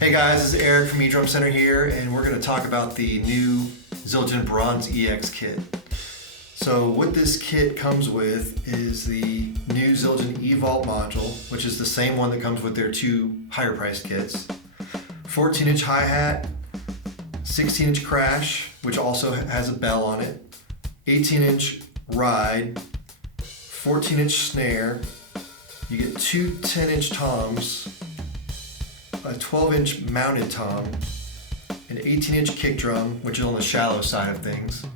Hey guys, this is Eric from Edrumcenter here, and we're going to talk about the new Zildjian Bronze EX kit. So what this kit comes with is the new Zildjian E-Vault module, which is the same one that comes with their two higher priced kits. 14-inch hi-hat, 16-inch crash, which also has a bell on it, 18-inch ride, 14-inch snare. You get two 10-inch toms, a 12-inch mounted tom, an 18-inch kick drum, which is on the shallow side of things,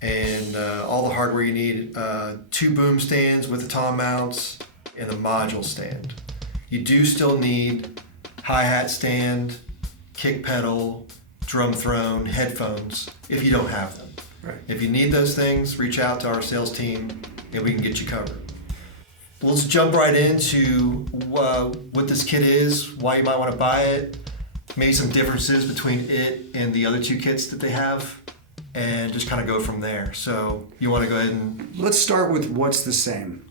and all the hardware you need, two boom stands with the tom mounts, and the module stand. You do still need hi-hat stand, kick pedal, drum throne, headphones, if you don't have them. Right. If you need those things, reach out to our sales team and we can get you covered. Let's jump right into what this kit is, why you might want to buy it, maybe some differences between it and the other two kits that they have, and just kind of go from there. So you want to go ahead and... Let's start with what's the same.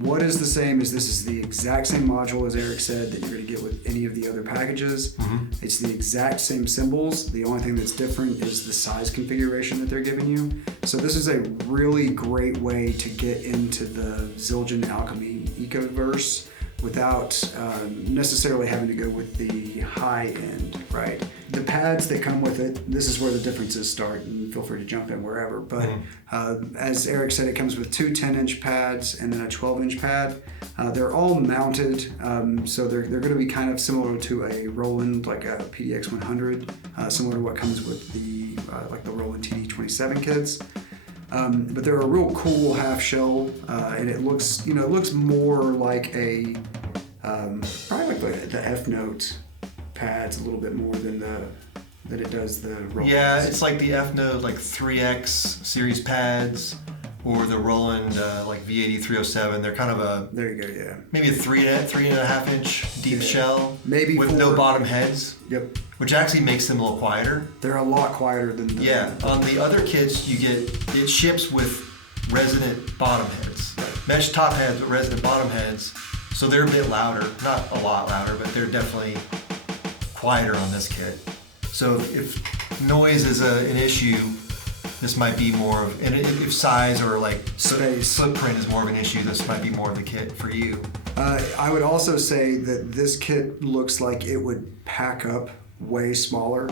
What is the same is this is the exact same module, as Eric said, that you're going to get with any of the other packages. Mm-hmm. It's the exact same cymbals. The only thing that's different is the size configuration that they're giving you. So this is a really great way to get into the Zildjian ALCHEM-E ecoverse without necessarily having to go with the high end, right? The pads that come with it, this is where the differences start, and feel free to jump in wherever. But as Eric said, it comes with two 10-inch pads and then a 12-inch pad. They're all mounted, so they're going to be kind of similar to a Roland, like a PDX 100, similar to what comes with the like the Roland TD27 kits. But they're a real cool half shell, and it looks more like a probably like the F Note pads a little bit more than it does the Roland. Yeah, it's like the F Note like 3X series pads, or the Roland like V80 307. They're kind of a there you go, yeah, maybe a 3.5 inch deep shell, maybe with no bottom heads. Yep. Which actually makes them a little quieter. They're a lot quieter than on the other kits it ships with resonant bottom heads, mesh top heads with resonant bottom heads, so they're a bit louder, not a lot louder, but they're definitely quieter on this kit. So if noise is an issue, this might be more of, and if size or like space footprint is more of an issue, this might be more of the kit for you. I would also say that this kit looks like it would pack up way smaller,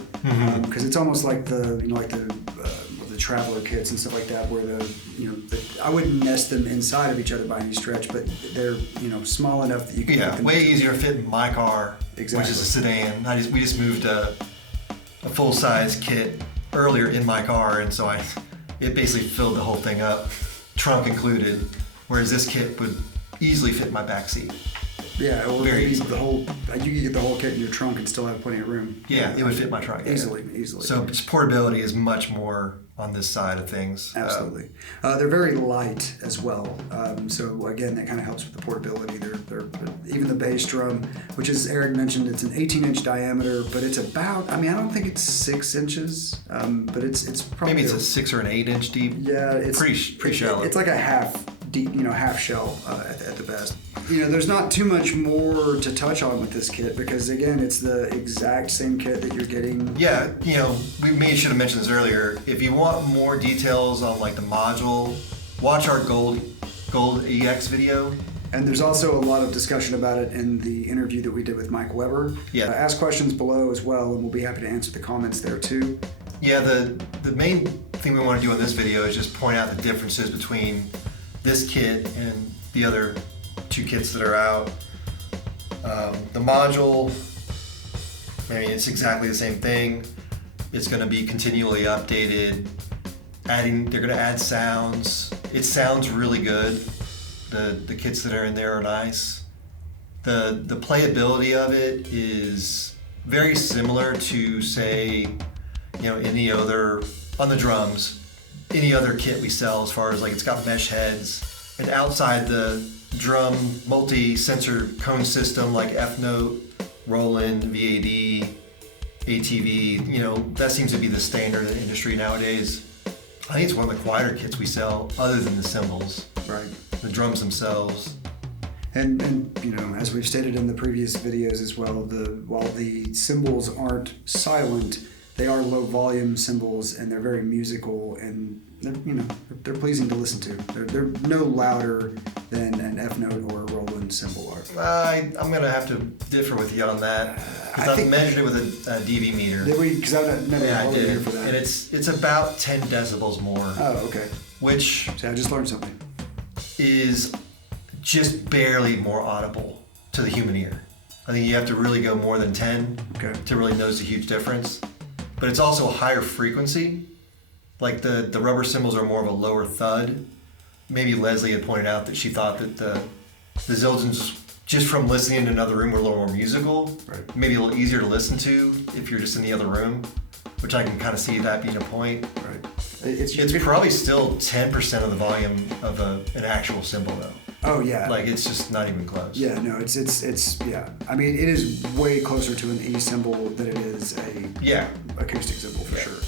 because it's almost like the traveler kits and stuff like that, where I wouldn't nest them inside of each other by any stretch, but they're small enough that you can get them way easier to fit in my car, exactly, which is a sedan. We just moved a full size kit earlier in my car, and so it basically filled the whole thing up, trunk included, whereas this kit would easily fit in my back seat. Yeah, or very maybe easily. you could get the whole kit in your trunk and still have plenty of room. Yeah, it would fit my trunk. Easily. So portability is much more on this side of things. Absolutely. They're very light as well. So again, that kind of helps with the portability. They're even the bass drum, which, as Eric mentioned, it's an 18-inch diameter, but it's about, I don't think it's 6 inches, but it's probably... Maybe it's a 6 or an 8-inch deep. Yeah, it's pretty shallow. It's like a half deep, half shell at the best. There's not too much more to touch on with this kit, because again, it's the exact same kit that you're getting. Yeah, we maybe should have mentioned this earlier. If you want more details on like the module, watch our Gold EX video. And there's also a lot of discussion about it in the interview that we did with Mike Weber. Yeah. Ask questions below as well, and we'll be happy to answer the comments there too. Yeah, the main thing we want to do in this video is just point out the differences between this kit and the other two kits that are out. The module, it's exactly the same thing. It's going to be continually updated. They're going to add sounds. It sounds really good. The kits that are in there are nice. The playability of it is very similar to, say, any other, on the drums, any other kit we sell, as far as like it's got mesh heads, and outside the drum multi-sensor cone system like F Note, Roland, VAD, ATV, that seems to be the standard in the industry nowadays. I think it's one of the quieter kits we sell, other than the cymbals. Right. The drums themselves. And you know, as we've stated in the previous videos as well, while the cymbals aren't silent, they are low volume cymbals, and they're very musical, and they're pleasing to listen to. They're no louder than an F note or a Roland cymbal are. I'm gonna have to differ with you on that because I've measured it with a dB meter. Did we? Because I've never I did, here for that. and it's about 10 decibels more. Oh, okay. Which See, I just learned something. is just barely more audible to the human ear. I think you have to really go more than 10 to really notice a huge difference. But it's also a higher frequency. Like the rubber cymbals are more of a lower thud. Maybe Leslie had pointed out that she thought that the Zildjians, just from listening in another room, were a little more musical. Right. Maybe a little easier to listen to if you're just in the other room, which I can kind of see that being a point. Right. It's probably still 10% of the volume of an actual cymbal though. Oh yeah. Like it's just not even close. Yeah, no, it's yeah. I mean, it is way closer to an E cymbal than it is a acoustic cymbal for sure.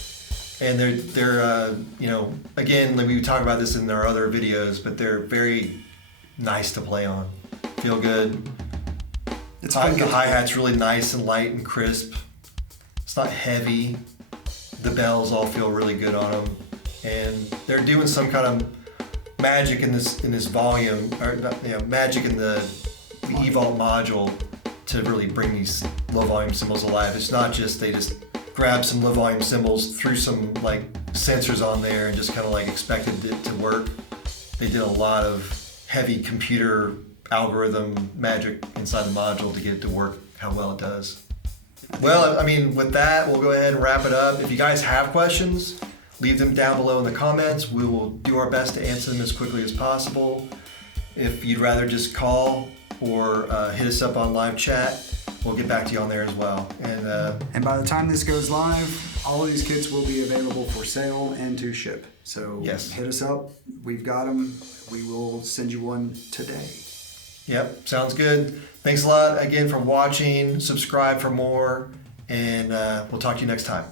And they're again, like we talk about this in our other videos, but they're very nice to play on. Feel good. It's The fun. hi-hat's really nice and light and crisp. It's not heavy. The bells all feel really good on them, and they're doing some kind of magic in this volume, or magic in the E-Vault module to really bring these low volume cymbals alive. It's not just they just grabbed some low volume cymbals, threw some like sensors on there, and just kind of like expected it to work. They did a lot of heavy computer algorithm magic inside the module to get it to work how well it does. Well, I mean, with that, we'll go ahead and wrap it up. If you guys have questions, leave them down below in the comments. We will do our best to answer them as quickly as possible. If you'd rather just call or hit us up on live chat, we'll get back to you on there as well. And by the time this goes live, all of these kits will be available for sale and to ship. So hit us up. We've got them. We will send you one today. Yep, sounds good. Thanks a lot again for watching. Subscribe for more, and we'll talk to you next time.